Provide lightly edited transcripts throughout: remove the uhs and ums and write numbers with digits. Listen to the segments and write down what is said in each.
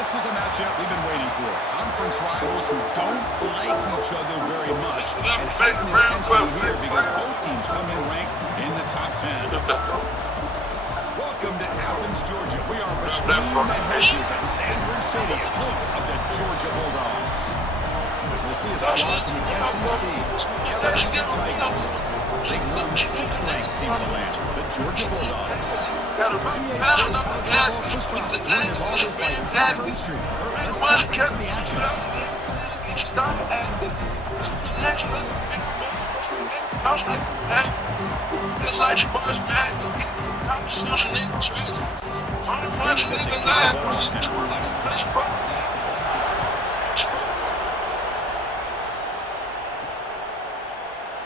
This is a matchup we've been waiting for. Conference rivals who don't like each other very much. And heightened intensity here because both teams come in ranked in the top 10. Welcome to Athens, Georgia. We are between the hedges at Sanford Stadium, home of the Georgia Bulldogs. As we'll see a squad from the SEC, LSU Tigers. They won the 6th ranked team in the land, the Georgia Bulldogs. Let's get to the action.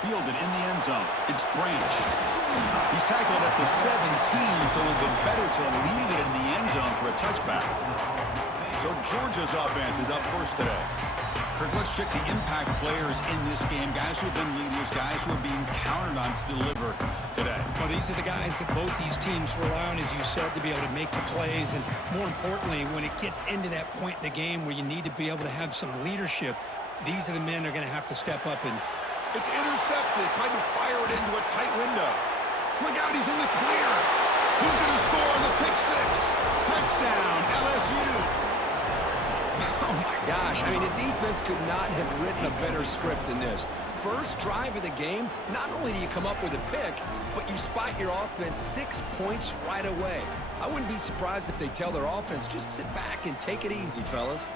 Fielded in the end zone. It's Branch. He's tackled at the 17, so it would have been better to leave it in the end zone for a touchback. So Georgia's offense is up first today. Kirk, let's check the impact players in this game. Guys who have been leaders, guys who are being counted on to deliver today. Well, these are the guys that both these teams rely on, as you said, to be able to make the plays. And more importantly, when it gets into that point in the game where you need to be able to have some leadership, these are the men that are going to have to step up and it's intercepted. Tried to fire it into a tight window. Look out, he's in the clear. He's going to score the pick 6. Touchdown, LSU. Oh, my gosh. I mean, the defense could not have written a better script than this. First drive of the game, not only do you come up with a pick, but you spot your offense 6 points right away. I wouldn't be surprised if they tell their offense, just sit back and take it easy, fellas.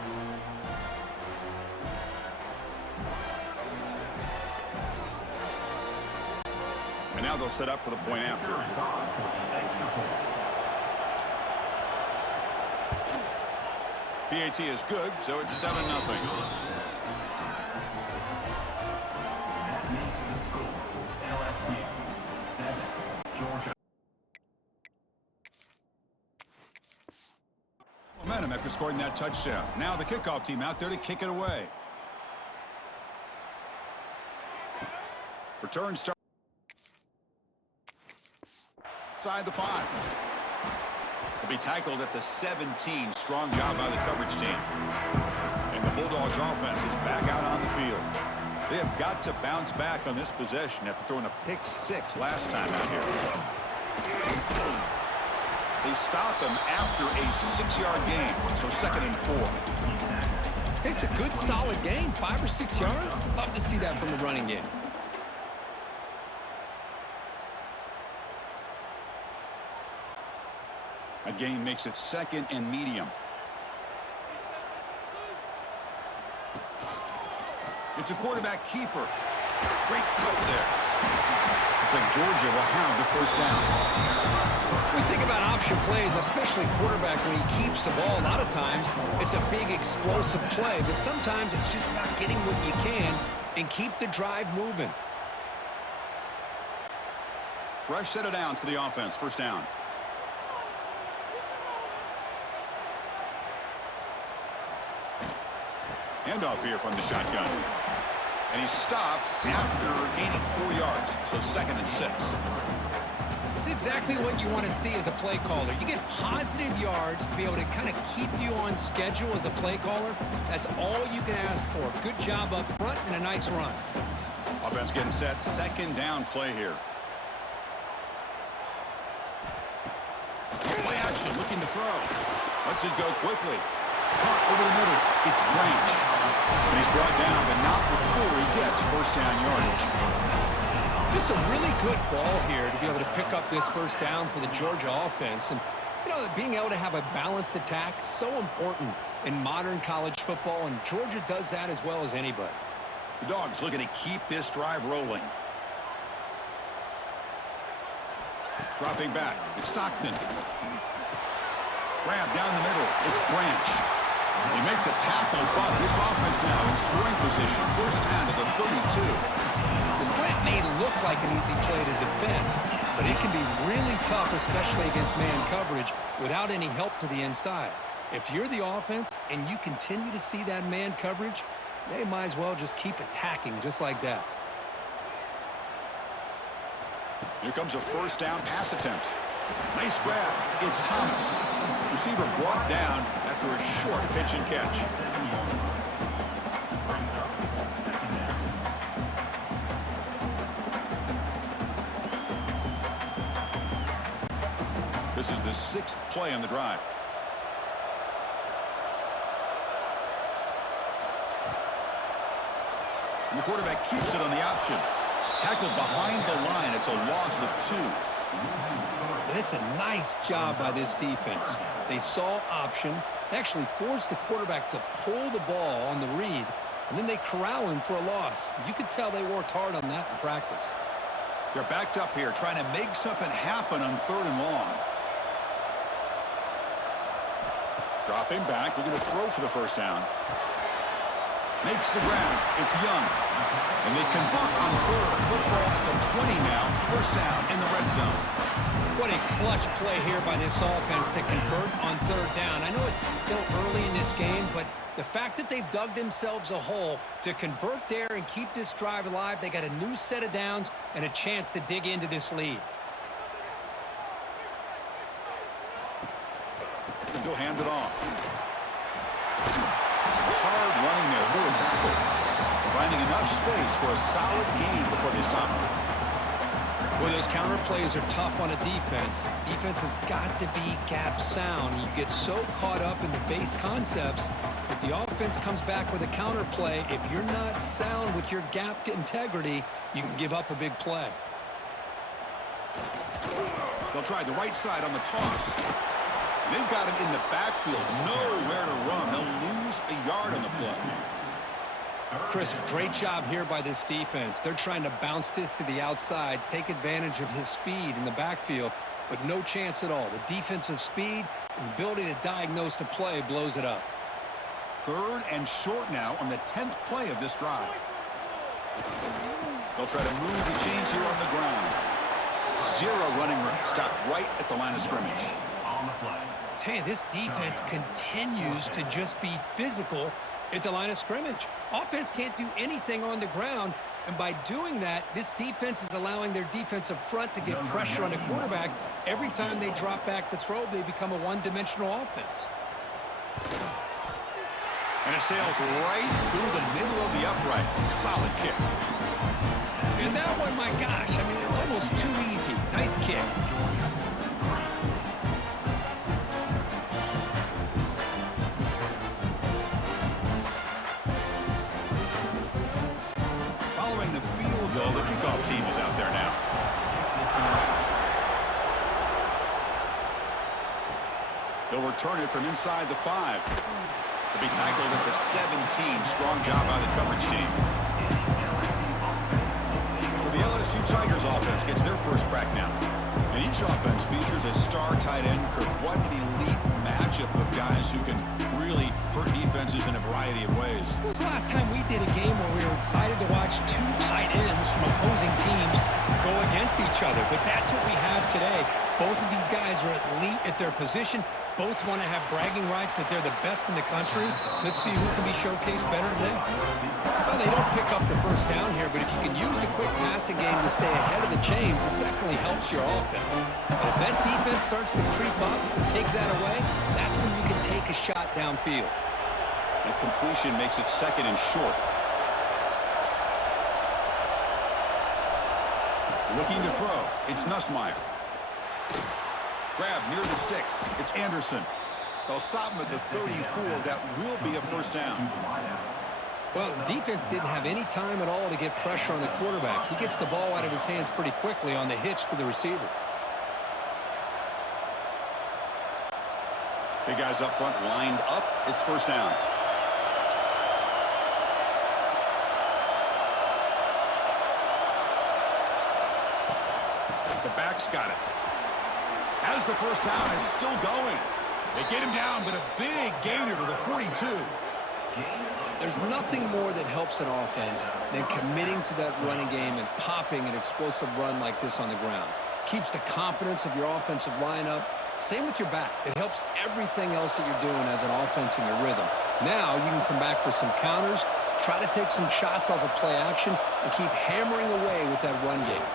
And now they'll set up for the point after. PAT is good, so it's 7-0. Momentum after scoring that touchdown. Now the kickoff team out there to kick it away. Return start. Side the 5. He'll be tackled at the 17. Strong job by the coverage team. And the Bulldogs offense is back out on the field. They have got to bounce back on this possession after throwing a pick 6 last time out here. They stop him after a 6-yard gain, so 2nd and 4. It's a good, solid game. 5 or 6 yards. Love to see that from the running game. A gain makes it 2nd and medium. It's a quarterback keeper. Great cut there. It's like Georgia will have the first down. We think about option plays, especially quarterback when he keeps the ball. A lot of times it's a big explosive play, but sometimes it's just about getting what you can and keep the drive moving. Fresh set of downs for the offense. First down. Handoff here from the shotgun. And he's stopped after gaining 4 yards. So 2nd and 6. It's exactly what you want to see as a play caller. You get positive yards to be able to kind of keep you on schedule as a play caller. That's all you can ask for. Good job up front and a nice run. Offense getting set. 2nd down play here. Play action, looking to throw. Lets it go quickly. Caught over the middle. It's Branch. And he's brought down, but not before he gets first down yardage. Just a really good ball here to be able to pick up this first down for the Georgia offense. And, you know, being able to have a balanced attack, so important in modern college football, and Georgia does that as well as anybody. The Dogs looking to keep this drive rolling. Dropping back. It's Stockton. Grab down the middle. It's Branch. They make the tackle, but this offense now in scoring position. First down to the 32. The slant may look like an easy play to defend, but it can be really tough, especially against man coverage, without any help to the inside. If you're the offense and you continue to see that man coverage, they might as well just keep attacking just like that. Here comes a first down pass attempt. Nice grab. It's Thomas. Receiver brought down after a short pitch and catch. This is the 6th play on the drive. And the quarterback keeps it on the option. Tackled behind the line. It's a loss of 2. It's a nice job by this defense. They saw option, actually forced the quarterback to pull the ball on the read, and then they corral him for a loss. You could tell they worked hard on that in practice. They're backed up here, trying to make something happen on 3rd and long. Dropping back, looking to throw for the first down. Makes the ground. It's Young. And they convert on 3rd. Football at the 20 now. First down in the red zone. What a clutch play here by this offense to convert on 3rd down. I know it's still early in this game, but the fact that they've dug themselves a hole to convert there and keep this drive alive, they got a new set of downs and a chance to dig into this lead. He'll hand it off. It's hard running there for a tackle. Finding enough space for a solid gain before they stop him. Well, those counter plays are tough on a defense. Defense has got to be gap sound. You get so caught up in the base concepts, but the offense comes back with a counter play. If you're not sound with your gap integrity, you can give up a big play. They'll try the right side on the toss. They've got him in the backfield. Nowhere to run. They'll lose a yard on the play. Chris, great job here by this defense. They're trying to bounce this to the outside, take advantage of his speed in the backfield, but no chance at all. The defensive speed and ability to diagnose the play blows it up. 3rd and short now on the 10th play of this drive. They'll try to move the chains here on the ground. 0 running room. Stopped right at the line of scrimmage. Hey, this defense continues to just be physical at the line of scrimmage. Offense can't do anything on the ground, and by doing that, this defense is allowing their defensive front to get pressure on the quarterback. Every time they drop back to throw, they become a one-dimensional offense. And it sails right through the middle of the uprights. Solid kick. And that one, my gosh, I mean, it's almost too easy. Nice kick. Following the field goal, the kickoff team is out there now. They'll return it from inside the 5. To be tackled at the 17. Strong job by the coverage team. So the LSU Tigers offense gets their first crack now. And each offense features a star tight end. Kirk, what an elite matchup of guys who can really hurt defenses in a variety of ways. When was the last time we did a game where we were excited to watch 2 tight ends from opposing teams go against each other? But that's what we have today. Both of these guys are elite at their position. Both want to have bragging rights that they're the best in the country. Let's see who can be showcased better today. Well, they don't pick up the first down here, but if you can use the quick passing game to stay ahead of the chains, it definitely helps your offense. If that defense starts to creep up and take that away, that's when you can take a shot downfield. And completion makes it 2nd and short. Looking to throw. It's Nussmeier. Grab near the sticks. It's Anderson. They'll stop him at the 34. That will be a first down. Well, the defense didn't have any time at all to get pressure on the quarterback. He gets the ball out of his hands pretty quickly on the hitch to the receiver. Big guys up front lined up. It's first down. The back's got it. As the first down is still going. They get him down, but a big gainer to the 42. There's nothing more that helps an offense than committing to that running game and popping an explosive run like this on the ground. Keeps the confidence of your offensive lineup. Same with your back. It helps everything else that you're doing as an offense in your rhythm. Now you can come back with some counters try to take some shots off of play action and keep hammering away with that run game.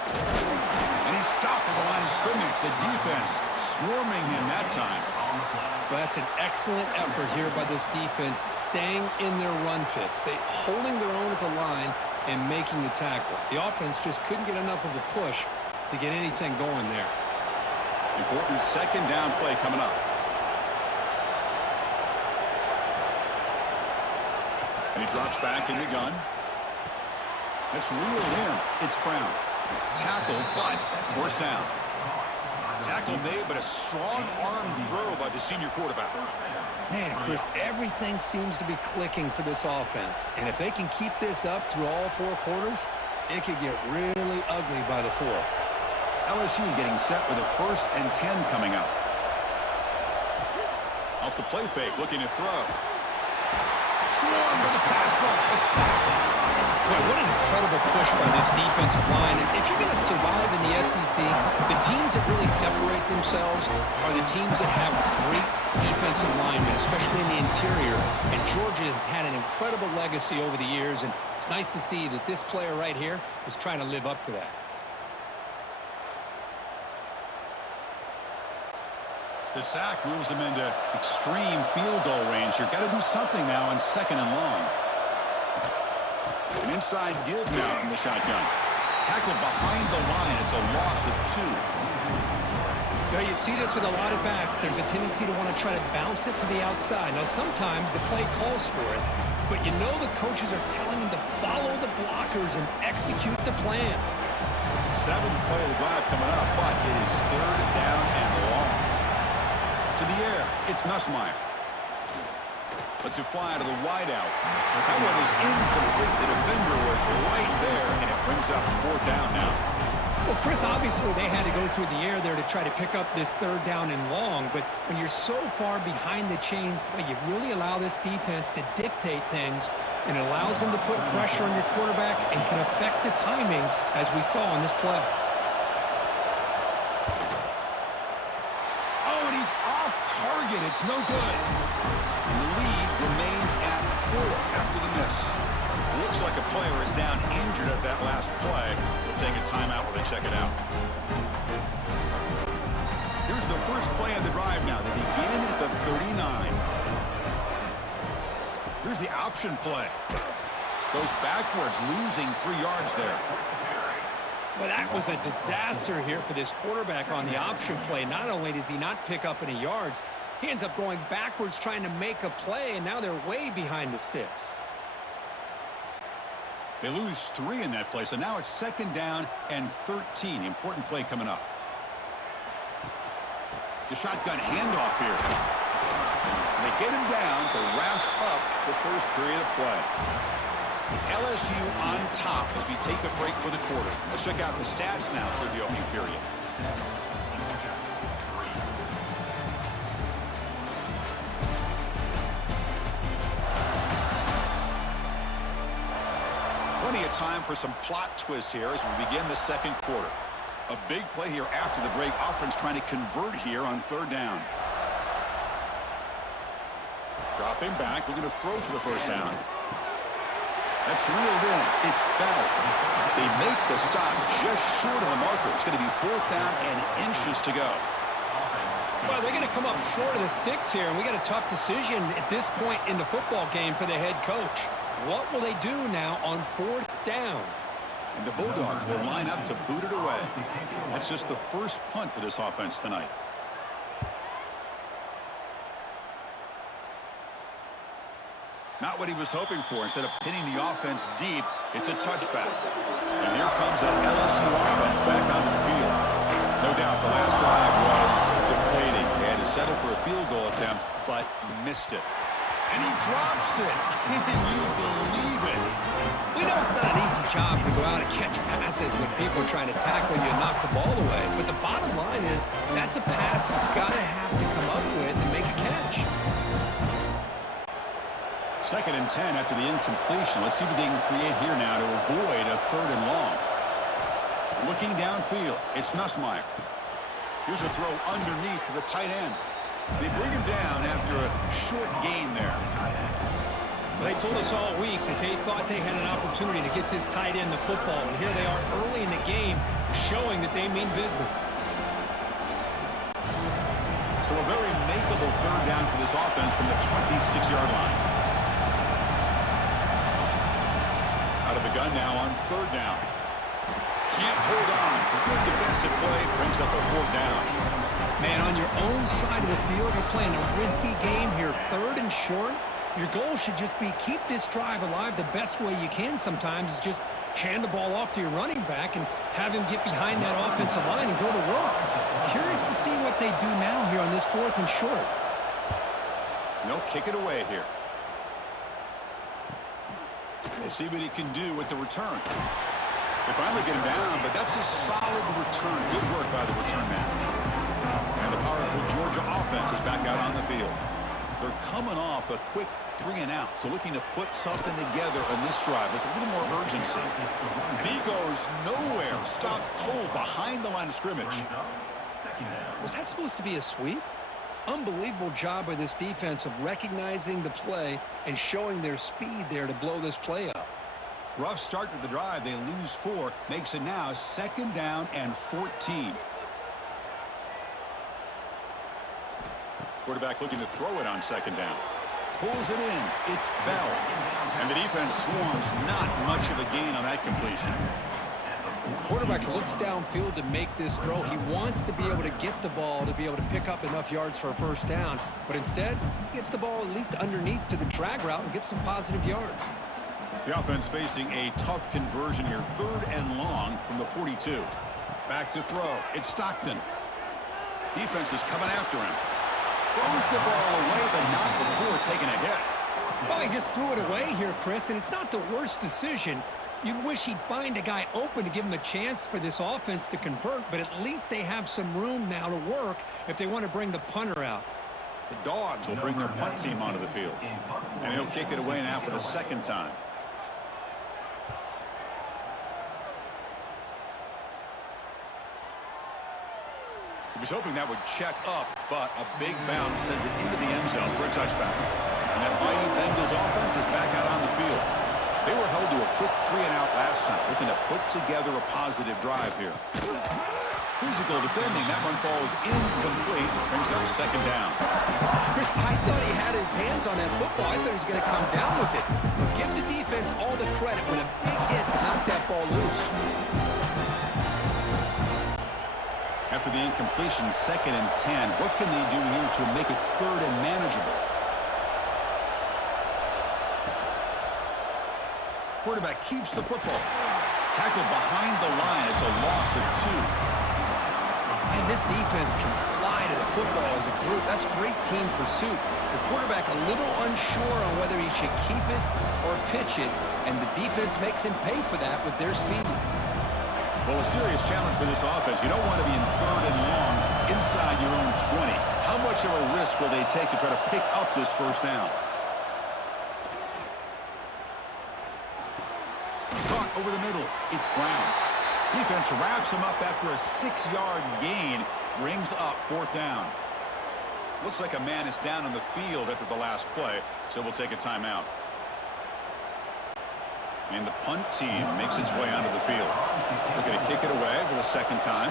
And he's stopped at the line of scrimmage. The defense swarming him that time. Well, that's an excellent effort here by this defense, staying in their run fits. They holding their own at the line and making the tackle. The offense just couldn't get enough of a push to get anything going there. Important second down play coming up. And he drops back in the gun. Let's reel in. It's Brown. Tackle, but first down. Tackle made, but a strong arm throw by the senior quarterback. Man, Chris, everything seems to be clicking for this offense. And if they can keep this up through all four quarters, it could get really ugly by the fourth. LSU getting set with a 1st and 10 coming up. Off the play fake, looking to throw. Swarmed by the pass rush. A sack. Boy, what an incredible push by this defensive line. And if you're going to survive in the SEC, the teams that really separate themselves are the teams that have great defensive linemen, especially in the interior. And Georgia has had an incredible legacy over the years, and it's nice to see that this player right here is trying to live up to that. The sack moves him into extreme field goal range. You've got to do something now on 2nd and long. An inside give now from the shotgun. Tackled behind the line. It's a loss of 2. Now you see this with a lot of backs. There's a tendency to want to try to bounce it to the outside. Now sometimes the play calls for it, but you know the coaches are telling them to follow the blockers and execute the plan. 7th play of the drive coming up, but it is 3rd down and long. To the air, it's Nussmeier. Lets it fly to the wideout. That one is incomplete. The defender was right there, and it brings up 4th down now. Well, Chris, obviously they had to go through the air there to try to pick up this 3rd down and long, but when you're so far behind the chains, boy, you really allow this defense to dictate things, and it allows them to put pressure on your quarterback and can affect the timing, as we saw on this play. Oh, and he's off target. It's no good. And the lead remains at 4 after the miss. Looks like a player is down injured at that last play. We'll take a timeout while they check it out. Here's the first play of the drive now. They begin at the 39. Here's the option play. Goes backwards, losing 3 yards there. Well, that was a disaster here for this quarterback on the option play. Not only does he not pick up any yards, he ends up going backwards trying to make a play, and now they're way behind the sticks. They lose 3 in that play, so now it's 2nd down and 13. Important play coming up. The shotgun handoff here. And they get him down to wrap up the first period of play. It's LSU on top as we take a break for the quarter. Let's check out the stats now for the opening period. Plenty of time for some plot twists here as we begin the second quarter. A big play here after the break. Offense trying to convert here on 3rd down. Dropping back, looking to throw for the first down. That's reeled in. It's Bell. They make the stop just short of the marker. It's going to be 4th down and inches to go. Well, they're going to come up short of the sticks here, and we got a tough decision at this point in the football game for the head coach. What will they do now on 4th down? And the Bulldogs will line up to boot it away. That's just the first punt for this offense tonight. Not what he was hoping for. Instead of pinning the offense deep, it's a touchback. And here comes that LSU offense back onto the field. No doubt the last drive was deflating. They had to settle for a field goal attempt, but missed it. And he drops it. Can you believe it? We know it's not an easy job to go out and catch passes when people are trying to tackle you and knock the ball away. But the bottom line is that's a pass you've got to have to come up with and make a catch. 2nd and 10 after the incompletion. Let's see what they can create here now to avoid a 3rd and long. Looking downfield, it's Nussmeier. Here's a throw underneath to the tight end. They bring him down after a short gain there. They told us all week that they thought they had an opportunity to get this tight end the football, and here they are early in the game showing that they mean business. So a very makeable third down for this offense from the 26-yard line. Out of the gun now on third down. Can't hold on. Good defensive play brings up a fourth down. Man, on your own side of the field, you're playing a risky game here, third and short. Your goal should just be keep this drive alive the best way you can sometimes is just hand the ball off to your running back and have him get behind that offensive line and go to work. Curious to see what they do now here on this fourth and short. They'll kick it away here. We'll see what he can do with the return. They finally get him down, but that's a solid return. Good work by the return man. And the powerful Georgia offense is back out on the field. They're coming off a quick 3-and-out, so looking to put something together on this drive with a little more urgency. And he goes nowhere. Stopped cold behind the line of scrimmage. Was that supposed to be a sweep? Unbelievable job by this defense of recognizing the play and showing their speed there to blow this play up. Rough start to the drive. They lose 4. Makes it now 2nd down and 14. Quarterback looking to throw it on 2nd down. Pulls it in. It's Bell. And the defense swarms. Not much of a gain on that completion. Quarterback looks downfield to make this throw. He wants to be able to get the ball to be able to pick up enough yards for a first down. But instead, he gets the ball at least underneath to the drag route and gets some positive yards. The offense facing a tough conversion here. 3rd and long from the 42. Back to throw. It's Stockton. Defense is coming after him. Throws the ball away, but not before taking a hit. Well, he just threw it away here, Chris, and it's not the worst decision. You'd wish he'd find a guy open to give him a chance for this offense to convert, but at least they have some room now to work if they want to bring the punter out. The Dogs will bring their punt team onto the field. And he'll kick it away now for the 2nd time. He was hoping that would check up, but a big bounce sends it into the end zone for a touchback. And that mighty Bengals offense is back out on the field. They were held to a quick 3-and-out last time, looking to put together a positive drive here. Physical defending. That one falls incomplete. Brings up 2nd down. Chris, I thought he had his hands on that football. I thought he was going to come down with it. But give the defense all the credit with a big hit to knock that ball loose. After the incompletion, 2nd and 10. What can they do here to make it 3rd and manageable? Quarterback keeps the football. Tackled behind the line. It's a loss of 2. Man, this defense can fly to the football as a group. That's great team pursuit. The quarterback a little unsure on whether he should keep it or pitch it, and the defense makes him pay for that with their speed. Well, a serious challenge for this offense. You don't want to be in 3rd and long inside your own 20. How much of a risk will they take to try to pick up this first down? Caught over the middle. It's Brown. Defense wraps him up after a 6-yard gain. Brings up 4th down. Looks like a man is down on the field after the last play, so we'll take a timeout. And the punt team makes its way onto the field. Looking to kick it away for the 2nd time.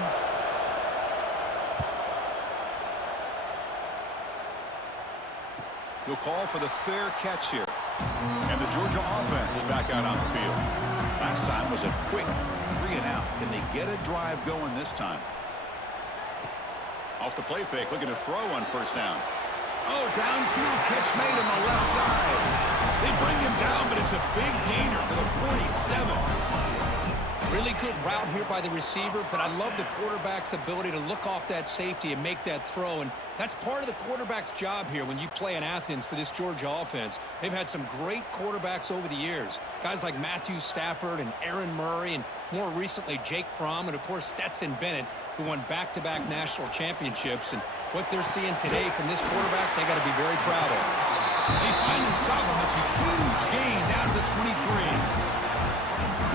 He'll call for the fair catch here. And the Georgia offense is back out on the field. Last time was a quick 3-and-out. Can they get a drive going this time? Off the play fake, looking to throw on 1st down. Oh, downfield catch made on the left side. They bring him down, but it's a big gainer to the 47. Really good route here by the receiver, but I love the quarterback's ability to look off that safety and make that throw. And that's part of the quarterback's job here when you play in Athens for this Georgia offense. They've had some great quarterbacks over the years. Guys like Matthew Stafford and Aaron Murray, and more recently Jake Fromm, and of course Stetson Bennett, who won back-to-back national championships. And what they're seeing today from this quarterback, they got to be very proud of. They finally stop him. It's a huge gain down to the 23.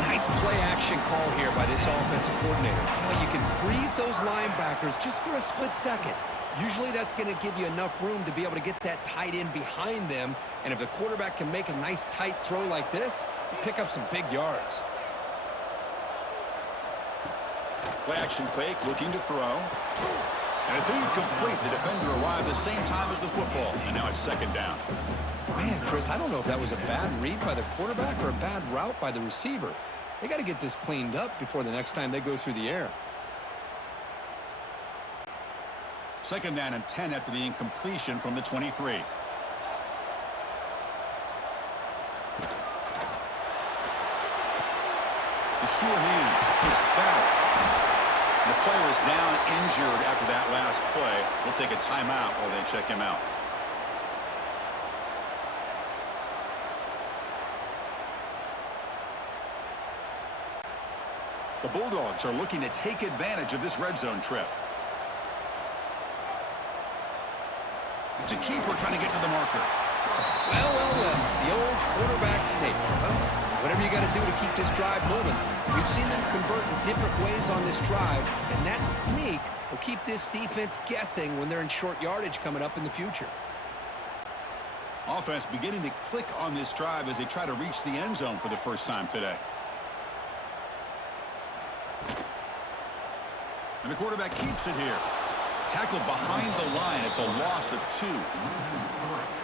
Nice play-action call here by this offensive coordinator. You know, you can freeze those linebackers just for a split second. Usually that's going to give you enough room to be able to get that tight end behind them. And if the quarterback can make a nice tight throw like this, pick up some big yards. Play action fake, looking to throw. And it's incomplete. The defender arrived at the same time as the football. And now it's second down. Man, Chris, I don't know if that was a bad read by the quarterback or a bad route by the receiver. They got to get this cleaned up before the next time they go through the air. Second down and 10 after the incompletion from the 23. The sure hands. It's back. The player is down injured after that last play. We'll take a timeout while they check him out. The Bulldogs are looking to take advantage of this red zone trip. It's a keeper trying to get to the marker. Well, the old quarterback sneak. Well, whatever you got to do to keep this drive moving. We've seen them convert in different ways on this drive, and that sneak will keep this defense guessing when they're in short yardage coming up in the future. Offense beginning to click on this drive as they try to reach the end zone for the first time today. And the quarterback keeps it here. Tackled behind the line. It's a loss of 2.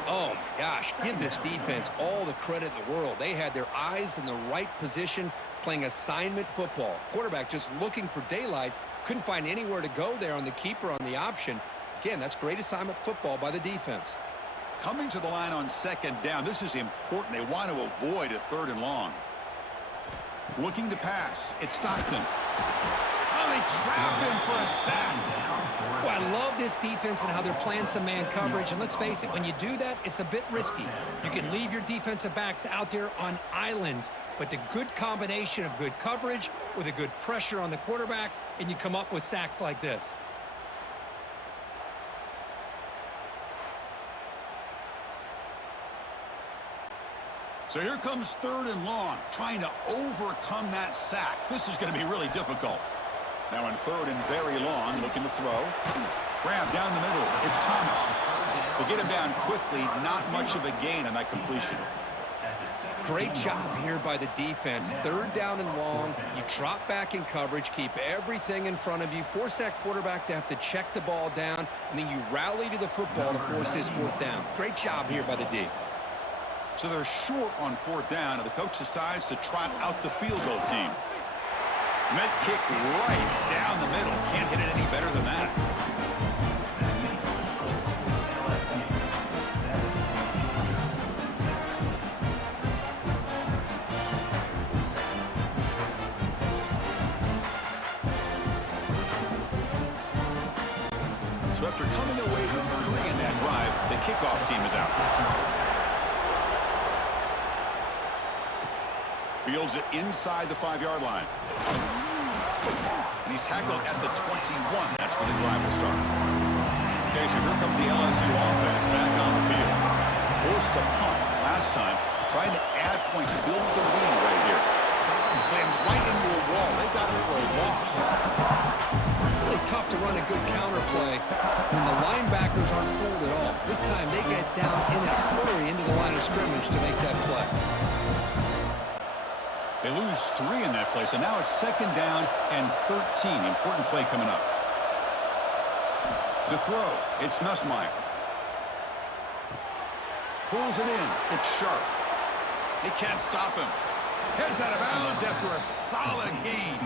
Oh, my gosh. Give this defense all the credit in the world. They had their eyes in the right position playing assignment football. Quarterback just looking for daylight. Couldn't find anywhere to go there on the keeper on the option. Again, that's great assignment football by the defense. Coming to the line on second down. This is important. They want to avoid a 3rd and long. Looking to pass. It's Stockton. Oh, they trap him for a sack. Well, I love this defense and how they're playing some man coverage. And let's face it, when you do that, it's a bit risky. You can leave your defensive backs out there on islands, but the good combination of good coverage with a good pressure on the quarterback, and you come up with sacks like this. So here comes 3rd and long, trying to overcome that sack. This is going to be really difficult. Now in 3rd and very long, looking to throw. Grab down the middle. It's Thomas. They'll get him down quickly. Not much of a gain on that completion. Great job here by the defense. 3rd down and long. You drop back in coverage, keep everything in front of you, force that quarterback to have to check the ball down, and then you rally to the football to force his 4th down. Great job here by the D. So they're short on 4th down, and the coach decides to trot out the field goal team. Met kick right down the middle. Can't hit it any better than that. So after coming away with 3 in that drive, the kickoff team is out. Fields it inside the 5-yard line. And he's tackled at the 21. That's where the drive will start. Okay, so here comes the LSU offense back on the field. Forced to punt last time, trying to add points, build the lead right here. Slams right into a wall. They got him for a loss. Really tough to run a good counter play when the linebackers aren't fooled at all. This time they get down in a hurry into the line of scrimmage to make that play. They lose 3 in that play, so now it's 2nd down and 13. Important play coming up. To throw, it's Nussmeier. Pulls it in. It's Sharp. They can't stop him. Heads out of bounds after a solid gain.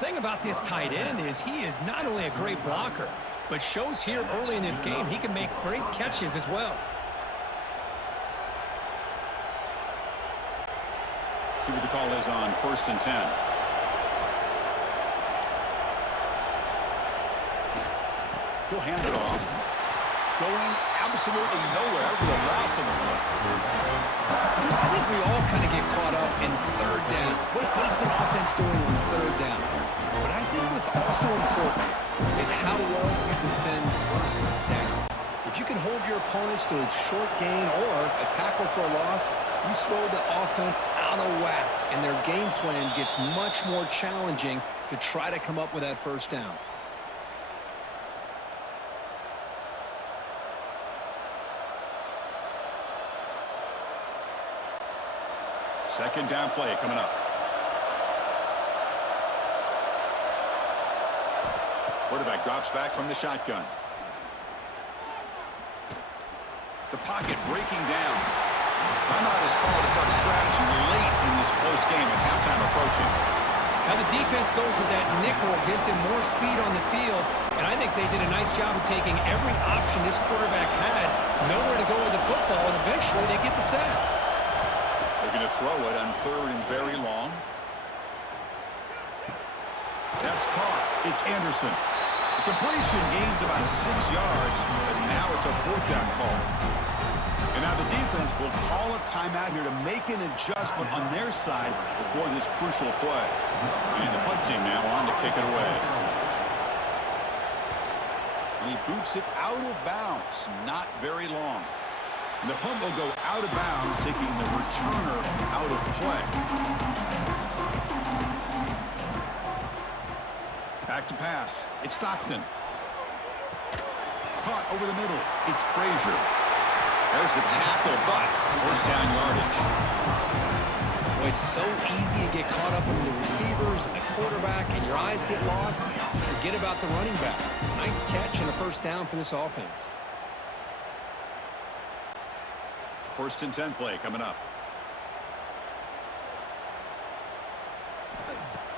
Thing about this tight end is he is not only a great blocker, but shows here early in this game he can make great catches as well. See what the call is on 1st and 10. He'll hand it off. Going absolutely nowhere with a loss of the play. Chris, I think we all kind of get caught up in 3rd down. What is the offense doing on 3rd down? But I think what's also important is how well you defend 1st down. If you can hold your opponents to a short gain or a tackle for a loss, you throw the offense out of whack, and their game plan gets much more challenging to try to come up with that 1st down. Second down play coming up. Quarterback drops back from the shotgun. The pocket breaking down. Timeout is called a tough strategy late in this close game with halftime approaching. Now the defense goes with that nickel, gives him more speed on the field, and I think they did a nice job of taking every option this quarterback had, nowhere to go with the football, and eventually they get the sack. They're going to throw it on third and very long. That's caught. It's Anderson. The completion gains about 6 yards, but now it's a fourth down call. And now the defense will call a timeout here to make an adjustment on their side before this crucial play. And the punt team now on to kick it away. And he boots it out of bounds, not very long. And the punt will go out of bounds, taking the returner out of play. Back to pass. It's Stockton. Caught over the middle. It's Frazier. There's the tackle, but first down yardage. Well, it's so easy to get caught up in the receivers and the quarterback, and your eyes get lost. You forget about the running back. Nice catch and a first down for this offense. First and 10 play coming up.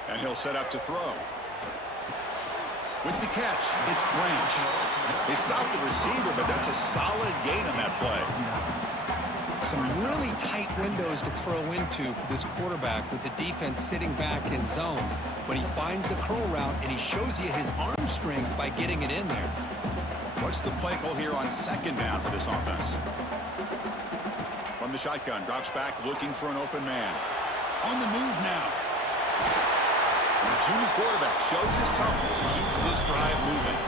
And he'll set up to throw. With the catch, it's Branch. They stopped the receiver, but that's a solid gain on that play. Some really tight windows to throw into for this quarterback with the defense sitting back in zone. But he finds the curl route, and he shows you his arm strength by getting it in there. What's the play call here on second down for this offense? From the shotgun, drops back looking for an open man. On the move now. The junior quarterback shows his toughness, keeps this drive moving.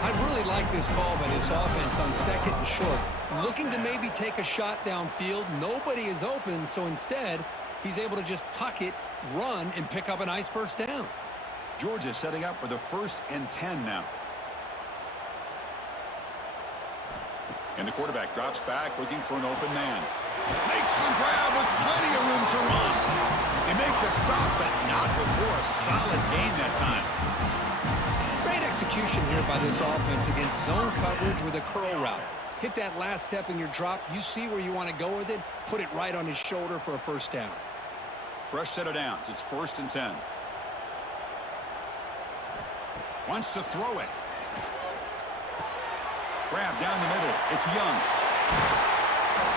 I really like this call by this offense on second and short. Looking to maybe take a shot downfield. Nobody is open, so instead, he's able to just tuck it, run, and pick up a nice first down. Georgia setting up for the 1st and 10 now. And the quarterback drops back looking for an open man. Makes the grab with plenty of room to run. They make the stop, but not before a solid gain that time. Great execution here by this offense against zone coverage with a curl route. Hit that last step in your drop. You see where you want to go with it. Put it right on his shoulder for a first down. Fresh set of downs. It's 1st and 10. Wants to throw it. Grab down the middle. It's Young.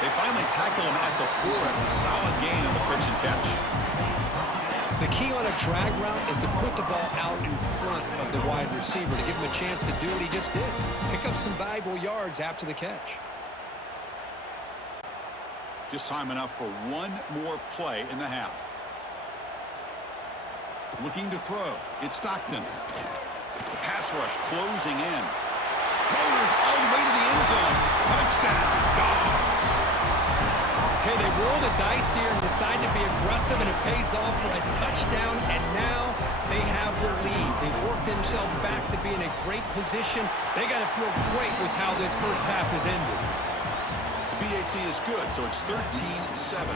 They finally tackle him at the 4. It's a solid gain on the pitch and catch. The key on a drag route is to put the ball out in front of the wide receiver to give him a chance to do what he just did. Pick up some valuable yards after the catch. Just time enough for one more play in the half. Looking to throw. It's Stockton. The pass rush closing in. Motors all the way to the end zone. Touchdown, Dogs. Hey, they roll the dice here and decide to be aggressive, and it pays off for a touchdown, and now they have their lead. They've worked themselves back to be in a great position. They got to feel great with how this first half has ended. The BAT is good, so it's 13-7.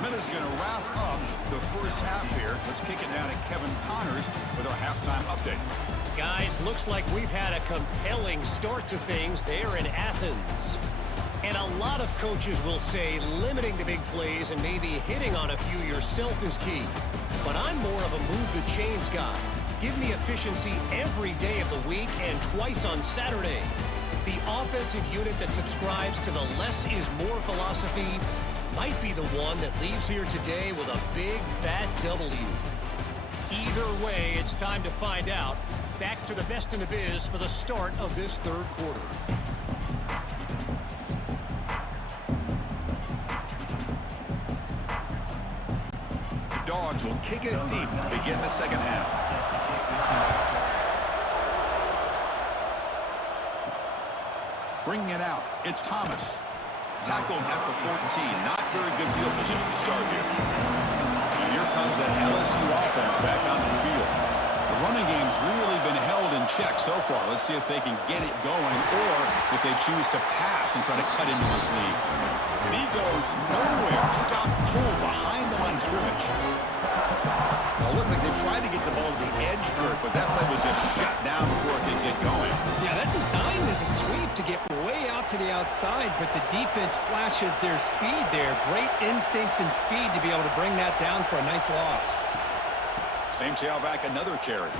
Minutes going to wrap up the first half here. Let's kick it down to Kevin Connors with our halftime update. Guys, looks like we've had a compelling start to things there in Athens. And a lot of coaches will say limiting the big plays and maybe hitting on a few yourself is key. But I'm more of a move the chains guy. Give me efficiency every day of the week and twice on Saturday. The offensive unit that subscribes to the less is more philosophy might be the one that leaves here today with a big fat W. Either way, it's time to find out. Back to the best in the biz for the start of this third quarter. The Dogs will kick it deep to begin the second half. Bringing it out, it's Thomas. Tackled at the 14. Not very good field position to start here. And here comes that LSU offense back onto the field. The running game's really been held in check so far. Let's see if they can get it going or if they choose to pass and try to cut into this lead. And he goes nowhere. Stop cold behind the line of scrimmage. Well, it looked like they tried to get the ball to the edge, Kirk, but that play was just shut down before it could get going. Yeah, that design is a sweep to get way out to the outside, but the defense flashes their speed there. Great instincts and speed to be able to bring that down for a nice loss. Same tailback, another carry.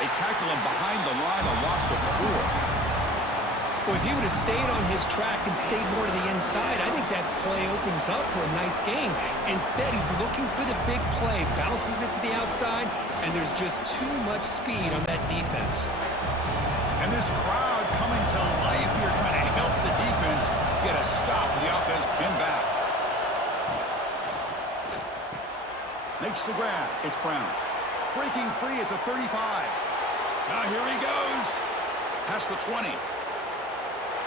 They tackle him behind the line, a loss of 4. Well, if he would have stayed on his track and stayed more to the inside, I think that play opens up for a nice gain. Instead, he's looking for the big play, bounces it to the outside, and there's just too much speed on that defense. And this crowd coming to life here, trying to help the defense get a stop with the offense pinned back. Makes the grab. It's Brown. Breaking free at the 35. Now here he goes. Past the 20.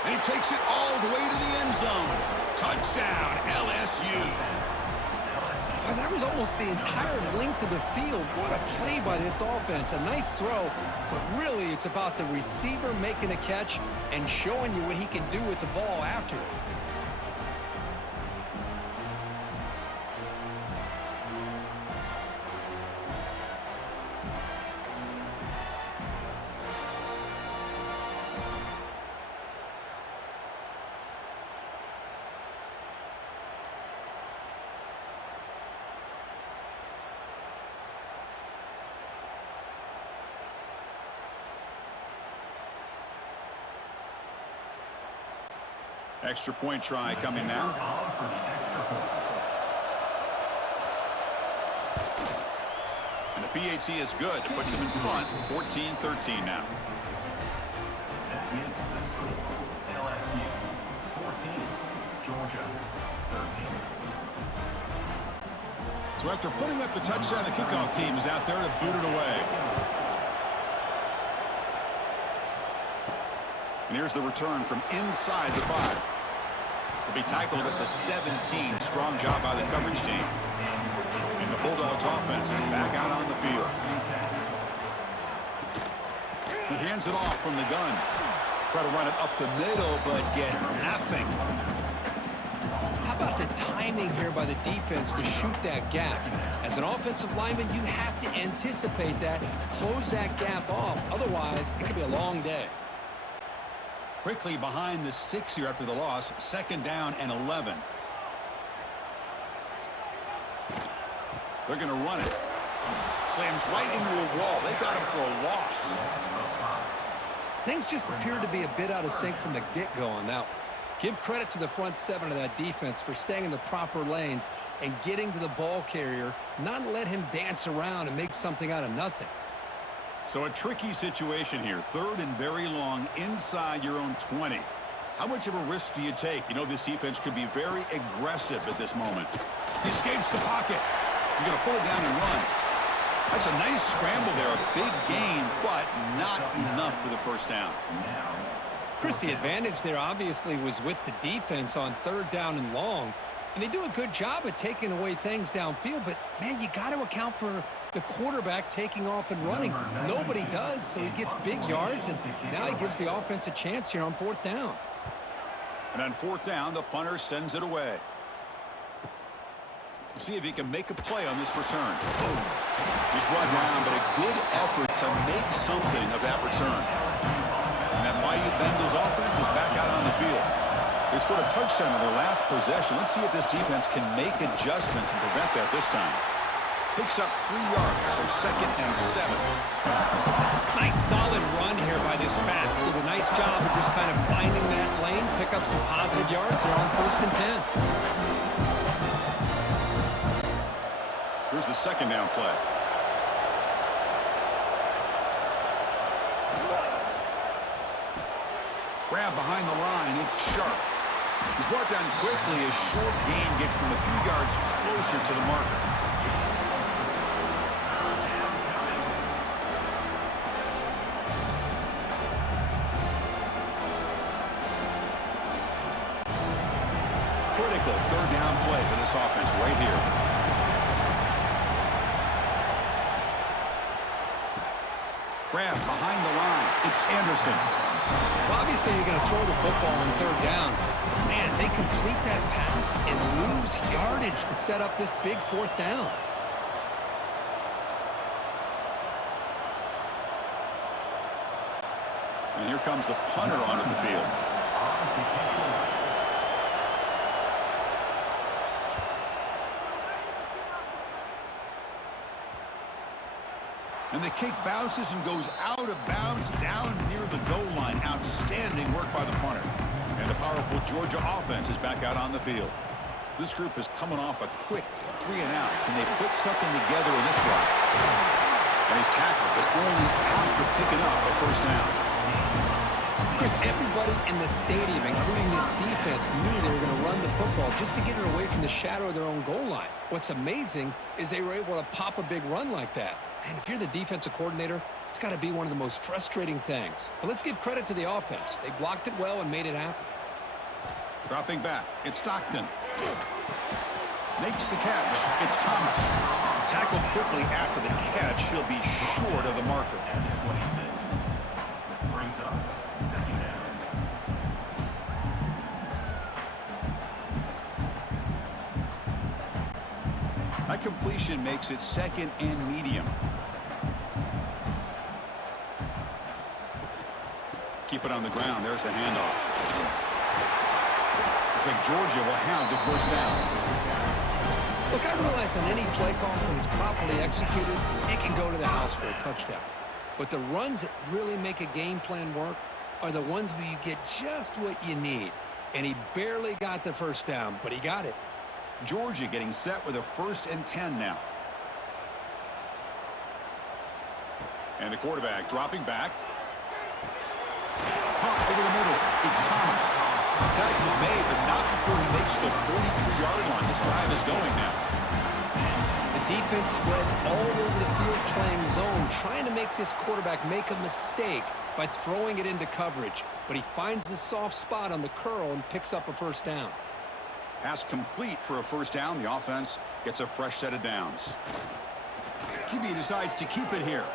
And he takes it all the way to the end zone. Touchdown, LSU. Well, that was almost the entire length of the field. What a play by this offense. A nice throw, but really it's about the receiver making a catch and showing you what he can do with the ball after it. Extra point try coming now. And the PAT is good. It puts them in front, 14-13 now. That gives the score, LSU 14, Georgia 13. So after putting up the touchdown, the kickoff team is out there to boot it away. And here's the return from inside the 5. To be tackled at the 17. Strong job by the coverage team. And the Bulldogs offense is back out on the field. He hands it off from the gun. Try to run it up the middle, but get nothing. How about the timing here by the defense to shoot that gap? As an offensive lineman, you have to anticipate that, close that gap off. Otherwise, it could be a long day. Quickly behind the sticks here after the loss. 2nd down and 11. They're going to run it. Slams right into a wall. They've got him for a loss. Things just appeared to be a bit out of sync from the get-go on that one. Give credit to the front 7 of that defense for staying in the proper lanes and getting to the ball carrier, not let him dance around and make something out of nothing. So a tricky situation here. 3rd and very long inside your own 20. How much of a risk do you take? You know this defense could be very aggressive at this moment. He escapes the pocket. He's going to pull it down and run. That's a nice scramble there. A big gain, but not enough for the first down. Chris, the advantage there obviously was with the defense on 3rd down and long. And they do a good job at taking away things downfield. But, man, you got to account for the quarterback taking off and running. Nobody does, so he gets big yards, and now he gives the offense a chance here on 4th down. And on 4th down, the punter sends it away. We'll see if he can make a play on this return. He's brought down, but a good effort to make something of that return. And that Bayou Bengals offense is back out on the field. They scored a touchdown on their last possession. Let's see if this defense can make adjustments and prevent that this time. Picks up 3 yards, so 2nd and 7. Nice solid run here by this back. Did a nice job of just kind of finding that lane, pick up some positive yards here on 1st and 10. Here's the 2nd down play. Grab behind the line. It's Sharp. He's brought down quickly. A short gain gets them a few yards closer to the marker. Critical 3rd down play for this offense right here. Grab behind the line. It's Anderson. Well, obviously, you're going to throw the football on third down. Man, they complete that pass and lose yardage to set up this big fourth down. And here comes the punter onto the field. And the kick bounces and goes out of bounds down near the goal line. Outstanding work by the punter. And the powerful Georgia offense is back out on the field. This group is coming off a quick 3-and-out. Can they put something together in this drive? And he's tackled, but only after picking up a first down. Chris, everybody in the stadium, including this defense, knew they were going to run the football just to get it away from the shadow of their own goal line. What's amazing is they were able to pop a big run like that. And if you're the defensive coordinator, it's got to be one of the most frustrating things. But let's give credit to the offense. They blocked it well and made it happen. Dropping back, it's Stockton. Makes the catch. It's Thomas. Tackled quickly after the catch. He'll be short of the marker. Brings up second down. That completion makes it second and medium. Keep it on the ground. There's the handoff. Looks like Georgia will have the first down. Look, I realize on any play call, when it's properly executed, it can go to the house for a touchdown. But the runs that really make a game plan work are the ones where you get just what you need. And he barely got the first down, but he got it. Georgia getting set with a 1st and 10 now. And the quarterback dropping back. Pump over the middle. It's Thomas. Tackle's made, but not before he makes the 43-yard line. This drive is going now. The defense spreads all over the field playing zone, trying to make this quarterback make a mistake by throwing it into coverage. But he finds the soft spot on the curl and picks up a first down. Pass complete for a first down. The offense gets a fresh set of downs. QB decides to keep it here.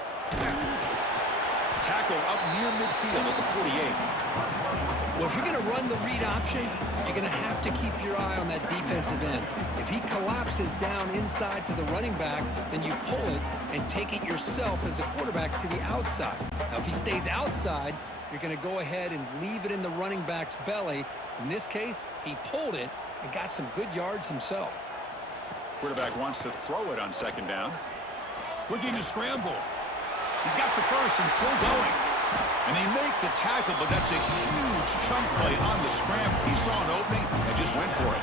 Tackle up near midfield at the 48. Well, if you're going to run the read option, you're going to have to keep your eye on that defensive end. If he collapses down inside to the running back, then you pull it and take it yourself as a quarterback to the outside. Now, if he stays outside, you're going to go ahead and leave it in the running back's belly. In this case, he pulled it and got some good yards himself. Quarterback wants to throw it on second down. Looking to scramble. He's got the first and still going. And they make the tackle, but that's a huge chunk play on the scramble. He saw an opening and just went for it.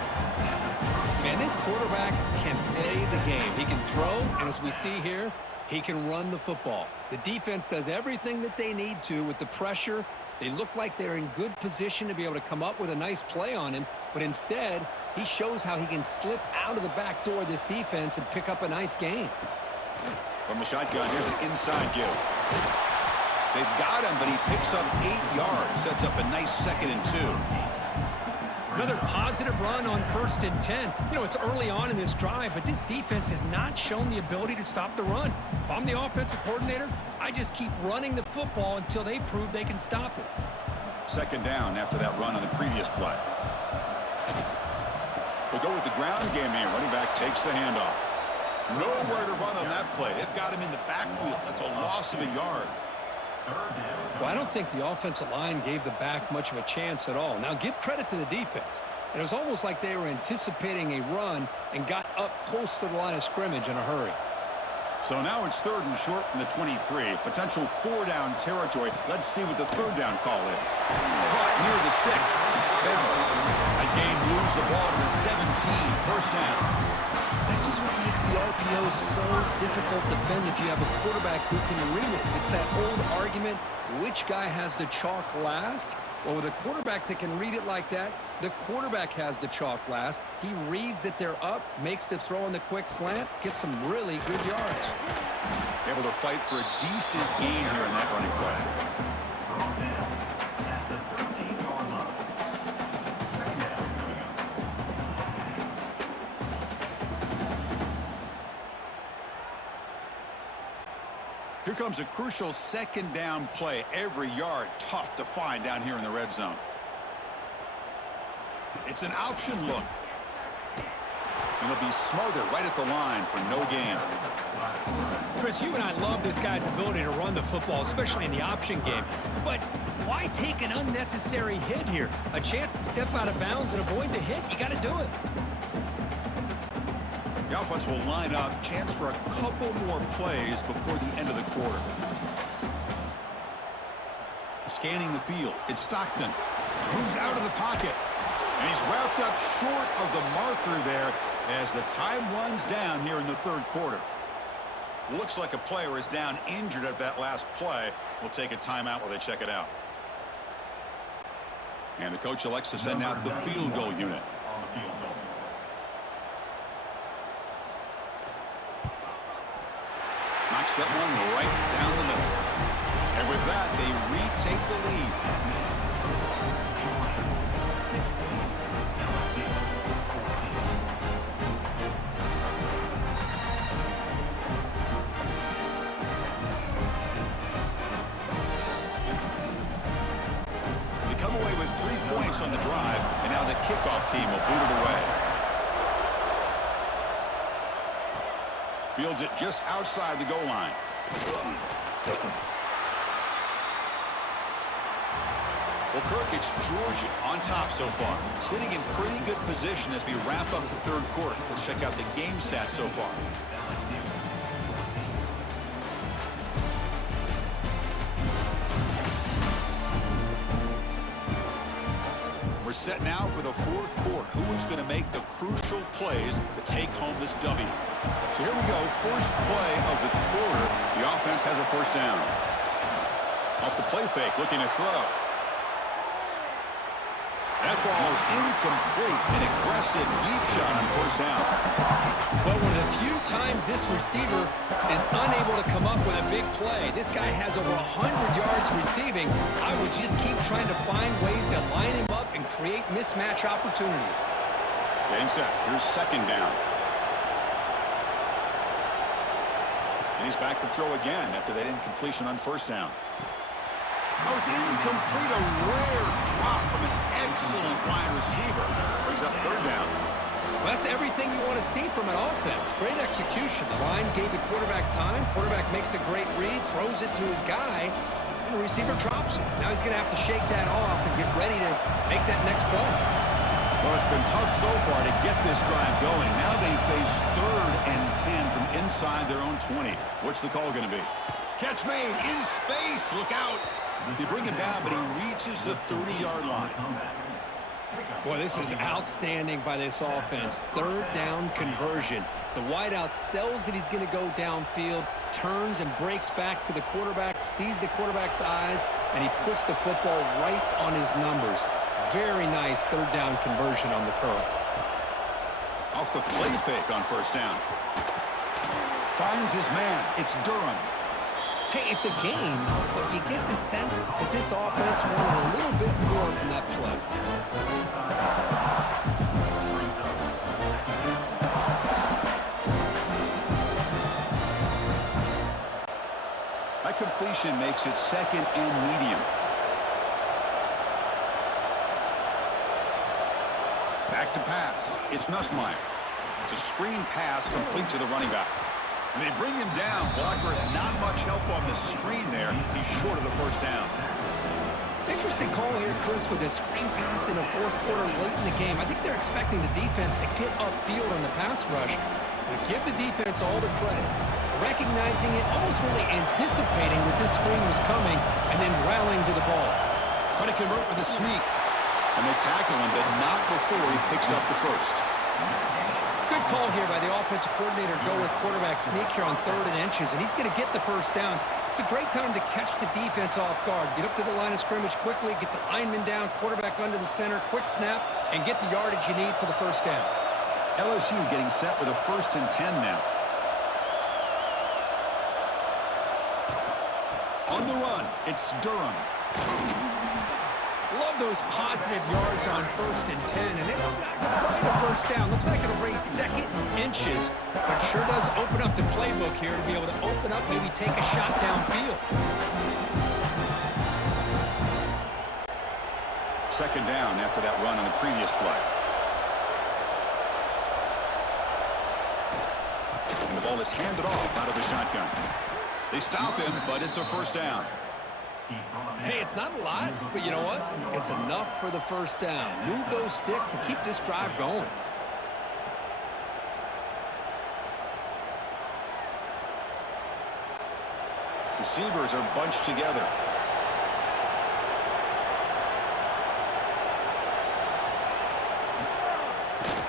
Man, this quarterback can play the game. He can throw, and as we see here, he can run the football. The defense does everything that they need to with the pressure. They look like they're in good position to be able to come up with a nice play on him, but instead, he shows how he can slip out of the back door of this defense and pick up a nice gain. From the shotgun, here's an inside give. They've got him, but he picks up 8 yards. Sets up a nice 2nd and 2. Another positive run on 1st and 10. You know, it's early on in this drive, but this defense has not shown the ability to stop the run. If I'm the offensive coordinator, I just keep running the football until they prove they can stop it. 2nd down after that run on the previous play. They go with the ground game here. Running back takes the handoff. Nowhere to run on that play. They've got him in the backfield. That's a loss of a yard. Well, I don't think the offensive line gave the back much of a chance at all. Now, give credit to the defense. It was almost like they were anticipating a run and got up close to the line of scrimmage in a hurry. So now it's 3rd and short from the 23. Potential 4-down territory. Let's see what the 3rd down call is. Caught near the sticks. It's Bell. That game moves the ball to the 17. First down. This is what makes the RPO so difficult to defend if you have a quarterback who can read it. It's that old argument, which guy has the chalk last? Well, with a quarterback that can read it like that, the quarterback has the chalk last. He reads that they're up, makes the throw in the quick slant, gets some really good yards. Able to fight for a decent gain here in that running play. At the 13-yard line. Second down coming up. Here comes a crucial second down play. Every yard tough to find down here in the red zone. It's an option look. And he'll be smothered right at the line for no gain. Chris, you and I love this guy's ability to run the football, especially in the option game. But why take an unnecessary hit here? A chance to step out of bounds and avoid the hit, you got to do it. The offense will line up. Chance for a couple more plays before the end of the quarter. Scanning the field. It's Stockton. Moves out of the pocket. And he's wrapped up short of the marker there as the time runs down here in the third quarter. Looks like a player is down injured at that last play. We'll take a timeout while they check it out. And the coach elects to send out the field goal unit. Knocks that one right down the middle. And with that, they retake the lead. They come away with 3 points on the drive, and now the kickoff team will boot it away. Fields it just outside the goal line. Well, Kirk, it's Georgia on top so far. Sitting in pretty good position as we wrap up the third quarter. Let's check out the game stats so far. We're set now for the fourth quarter. Who is going to make the crucial plays to take home this W? So here we go. First play of the quarter. The offense has a first down. Off the play fake, looking to throw. That ball is incomplete. An aggressive deep shot on first down. Well, one of the few times this receiver is unable to come up with a big play. This guy has over 100 yards receiving. I would just keep trying to find ways to line him up and create mismatch opportunities. Getting set. Here's second down. And he's back to throw again after that incompletion on first down. Oh, it's incomplete. A rare drop from an excellent wide receiver. Brings up third down. Well, that's everything you want to see from an offense. Great execution. The line gave the quarterback time. Quarterback makes a great read, throws it to his guy, and the receiver drops it. Now he's going to have to shake that off and get ready to make that next play. Well, it's been tough so far to get this drive going. Now they face 3rd and 10 from inside their own 20. What's the call going to be? Catch made in space. Look out. They bring him down, but he reaches the 30-yard line. Boy, this is outstanding by this offense. Third down conversion. The wideout sells that he's going to go downfield, turns and breaks back to the quarterback, sees the quarterback's eyes, and he puts the football right on his numbers. Very nice third down conversion on the curl. Off the play fake on first down. Finds his man. It's Durham. Hey, it's a game, but you get the sense that this offense wanted a little bit more from that play. That completion makes it second and medium. Back to pass. It's Nussmeier. It's a screen pass complete to the running back. And they bring him down. Blocker has not much help on the screen there. He's short of the first down. Interesting call here, Chris, with this screen pass in the fourth quarter late in the game. I think they're expecting the defense to get upfield on the pass rush. But give the defense all the credit. Recognizing it, almost really anticipating that this screen was coming, and then rallying to the ball. Trying to convert with a sneak. And they tackle him, but not before he picks up the first. Good call here by the offensive coordinator. Go with quarterback sneak here on 3rd and inches, and he's going to get the first down. It's a great time to catch the defense off guard. Get up to the line of scrimmage quickly, get the lineman down, quarterback under the center, quick snap, and get the yardage you need for the first down. LSU getting set with a 1st and 10 now. On the run, it's Durham. Love those positive yards on 1st and 10, and it's not quite a first down. Looks like it'll raise second inches, but sure does open up the playbook here to be able to open up, maybe take a shot downfield. Second down after that run on the previous play. And the ball is handed off out of the shotgun. They stop him, but it's a first down. Hey, it's not a lot, but you know what? It's enough for the first down. Move those sticks and keep this drive going. Receivers are bunched together.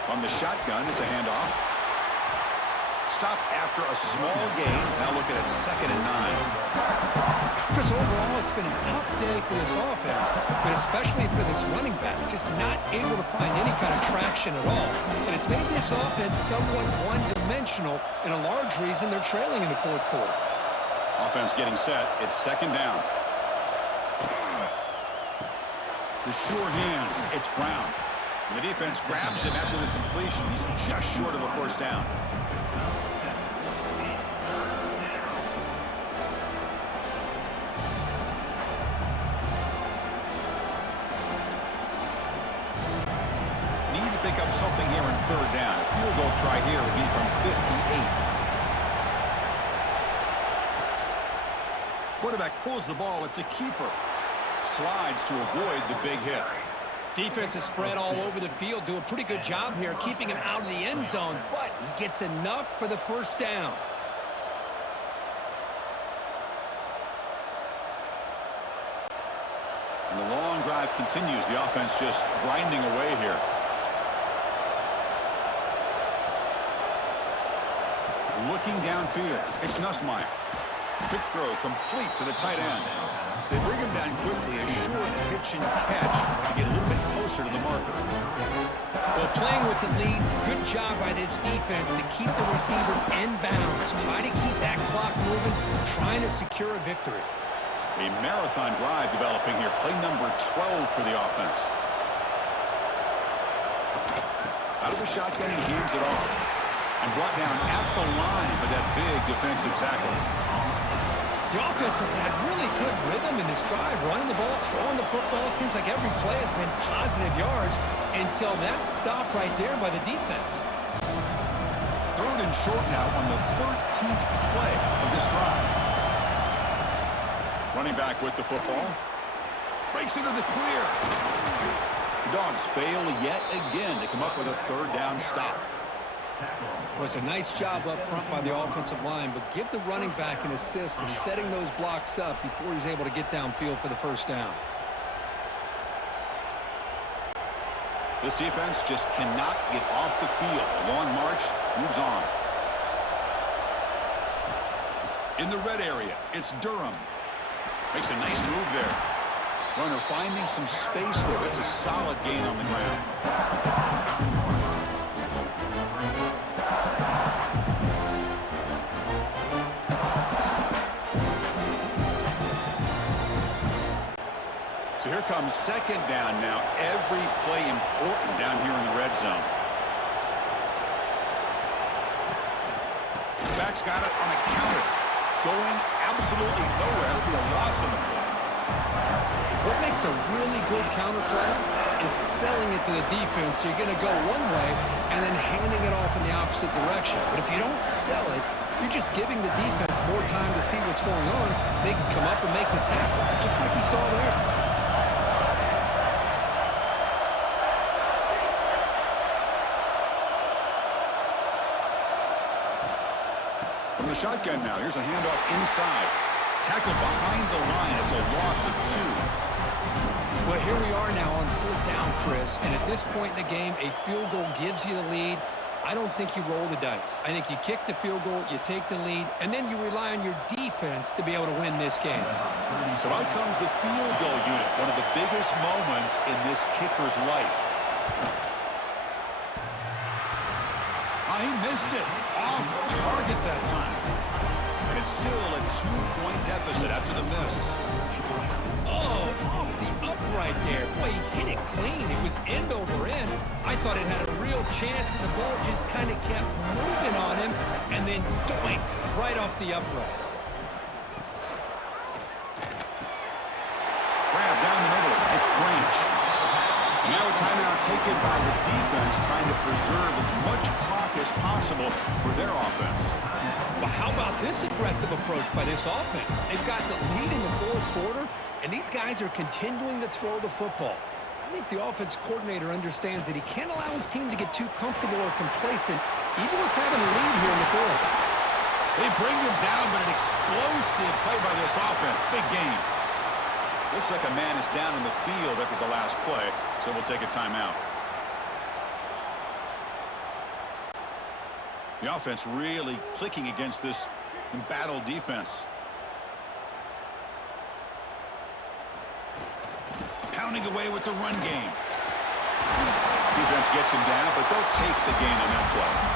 On the shotgun, it's a handoff. Stop after a small gain. Now looking at 2nd and 9. Chris, overall, it's been a tough day for this offense, but especially for this running back, just not able to find any kind of traction at all. And it's made this offense somewhat one-dimensional, and a large reason they're trailing in the fourth quarter. Offense getting set. It's 2nd down. The sure hands. It's Brown. And the defense grabs him after the completion. He's just short of a first down. Need to pick up something here in 3rd down. A field goal try here would be from 58. Quarterback pulls the ball. It's a keeper. Slides to avoid the big hit. Defense is spread all over the field. Do a pretty good job here keeping him out of the end zone, but he gets enough for the first down. And the long drive continues. The offense just grinding away here. Looking downfield. It's Nussmeier. Quick throw complete to the tight end. They bring him down quickly, a short pitch and catch to get a little bit closer to the marker. Well, playing with the lead, good job by this defense to keep the receiver in bounds. Try to keep that clock moving, trying to secure a victory. A marathon drive developing here. Play number 12 for the offense. Out of the shotgun, he hands it off. And brought down at the line with that big defensive tackle. The offense has had really good rhythm in this drive, running the ball, throwing the football. Seems like every play has been positive yards until that stop right there by the defense. 3rd and short now on the 13th play of this drive. Running back with the football. Breaks into the clear. The Dogs fail yet again to come up with a 3rd down stop. Well, it's a nice job up front by the offensive line, but give the running back an assist for setting those blocks up before he's able to get downfield for the first down. This defense just cannot get off the field. A long march moves on. In the red area, it's Durham. Makes a nice move there. Runner finding some space there. That's a solid gain on the ground. So here comes 2nd down now. Every play important down here in the red zone. Back's got it on a counter. Going absolutely nowhere. It'll be a loss on the play. What makes a really good counter play is selling it to the defense. So you're going to go one way and then handing it off in the opposite direction. But if you don't sell it, you're just giving the defense more time to see what's going on. They can come up and make the tackle, just like you saw there. From the shotgun now, here's a handoff inside. Tackled behind the line. It's a loss of 2. Well, here we are now on 4th down, Chris, and at this point in the game, a field goal gives you the lead. I don't think you roll the dice. I think you kick the field goal, you take the lead, and then you rely on your defense to be able to win this game. So out comes the field goal unit, one of the biggest moments in this kicker's life. He missed it. Off target that time. And it's still a 2-point deficit after the miss. Oh, off the upright there. Boy, he hit it clean. It was end over end. I thought it had a real chance, and the ball just kind of kept moving on him, and then doink, right off the upright. Grab down the middle. It's Branch. And now a timeout taken by the defense, trying to preserve as much clock as possible for their offense. Well, how about this aggressive approach by this offense? They've got the lead in the fourth quarter, and these guys are continuing to throw the football. I think the offense coordinator understands that he can't allow his team to get too comfortable or complacent, even with having a lead here in the fourth. They bring them down, but an explosive play by this offense. Big game. Looks like a man is down in the field after the last play, so we'll take a timeout. The offense really clicking against this embattled defense. Pounding away with the run game. Defense gets him down, but they'll take the gain on that play.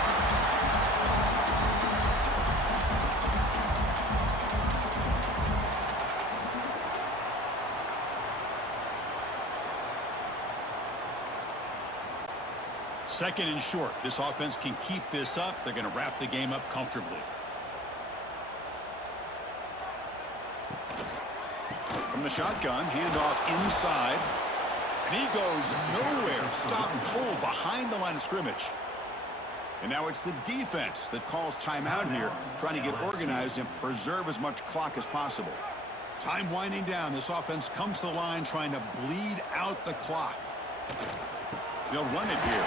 Second and short. This offense can keep this up. They're going to wrap the game up comfortably. From the shotgun, handoff inside. And he goes nowhere. Stop cold behind the line of scrimmage. And now it's the defense that calls timeout here, trying to get organized and preserve as much clock as possible. Time winding down. This offense comes to the line trying to bleed out the clock. They'll run it here,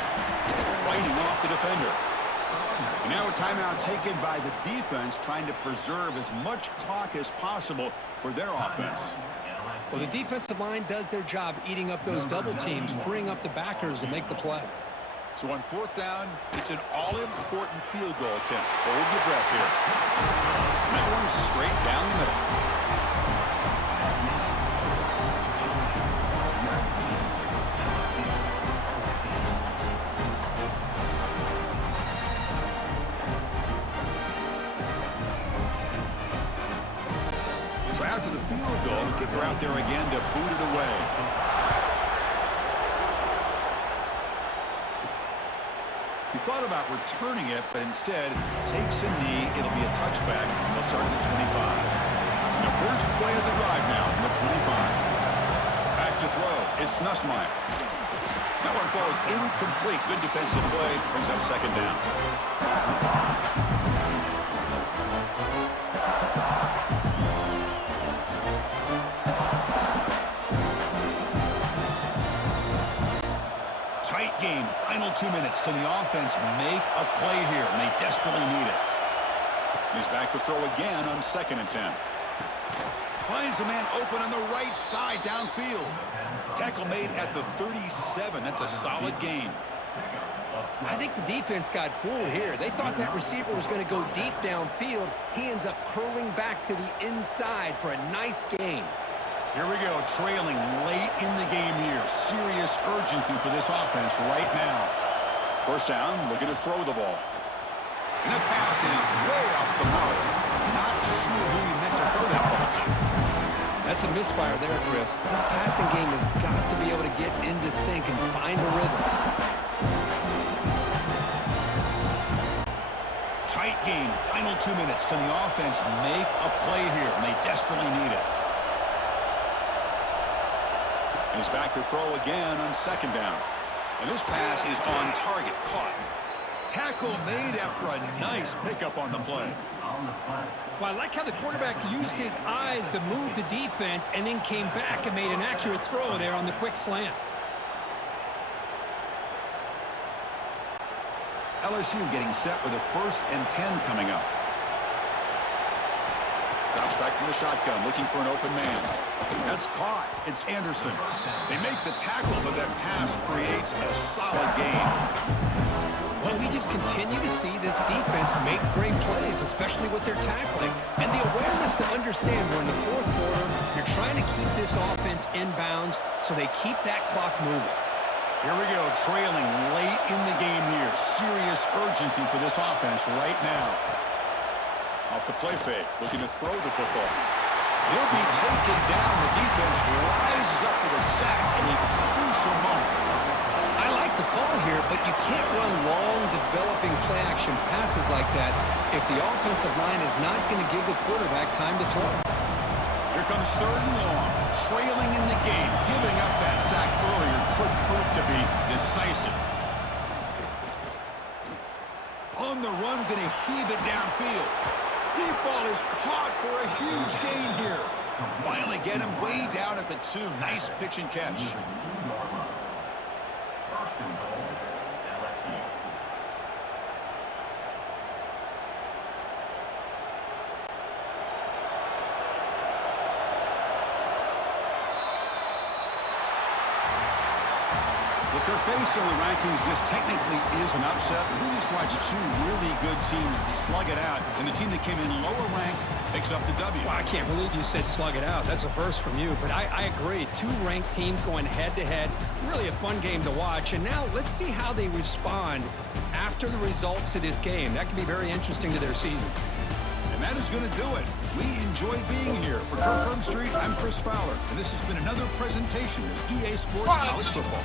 fighting off the defender. And now a timeout taken by the defense, trying to preserve as much clock as possible for their offense. Well, the defensive line does their job eating up those double teams, freeing up the backers to make the play. So on fourth down, it's an all-important field goal attempt. Hold your breath here. And that one's straight down the middle. After the field goal, the kicker out there again to boot it away. He thought about returning it, but instead takes a knee. It'll be a touchback. They'll start at the 25. And the first play of the drive now from the 25. Back to throw. It's Nussmeier. That one falls incomplete. Good defensive play. Brings up second down. Tight game. Final 2 minutes. Can the offense make a play here? And they desperately need it. He's back to throw again on 2nd and 10. Finds a man open on the right side downfield. Tackle made at the 37. That's a solid gain. I think the defense got fooled here. They thought that receiver was going to go deep downfield. He ends up curling back to the inside for a nice gain. Here we go, trailing late in the game here. Serious urgency for this offense right now. First down, looking to throw the ball. And the pass is way off the mark. Not sure who he meant to throw that ball to. That's a misfire there, Chris. This passing game has got to be able to get into sync and find a rhythm. Tight game, final 2 minutes. Can the offense make a play here? And they desperately need it. He's back to throw again on 2nd down. And this pass is on target, caught. Tackle made after a nice pickup on the play. Well, I like how the quarterback used his eyes to move the defense and then came back and made an accurate throw there on the quick slant. LSU getting set with a 1st and 10 coming up. Drops back from the shotgun, looking for an open man. That's caught. It's Anderson. They make the tackle, but that pass creates a solid gain. Well, we just continue to see this defense make great plays, especially with their tackling, and the awareness to understand we're in the fourth quarter. You're trying to keep this offense in bounds so they keep that clock moving. Here we go, trailing late in the game here. Serious urgency for this offense right now. Off the play fake, looking to throw the football. He'll be taken down. The defense rises up with a sack in a crucial moment. I like the call here, but you can't run like that if the offensive line is not going to give the quarterback time to throw. Here comes 3rd and long. Trailing in the game. Giving up that sack earlier could prove to be decisive. On the run, going to heave it downfield. Deep ball is caught for a huge gain here. Finally get him way down at the 2. Nice pitch and catch. First and goal, LSU. Well, Kirk, based on the rankings, this technically is an upset. We just watched 2 really good teams slug it out, and the team that came in lower ranked picks up the W. Well, I can't believe you said slug it out. That's a first from you, but I agree. 2 ranked teams going head-to-head. Really a fun game to watch, and now let's see how they respond after the results of this game. That could be very interesting to their season. And that is going to do it. We enjoyed being here. For Kirk Street, I'm Chris Fowler, and this has been another presentation of EA Sports College Football.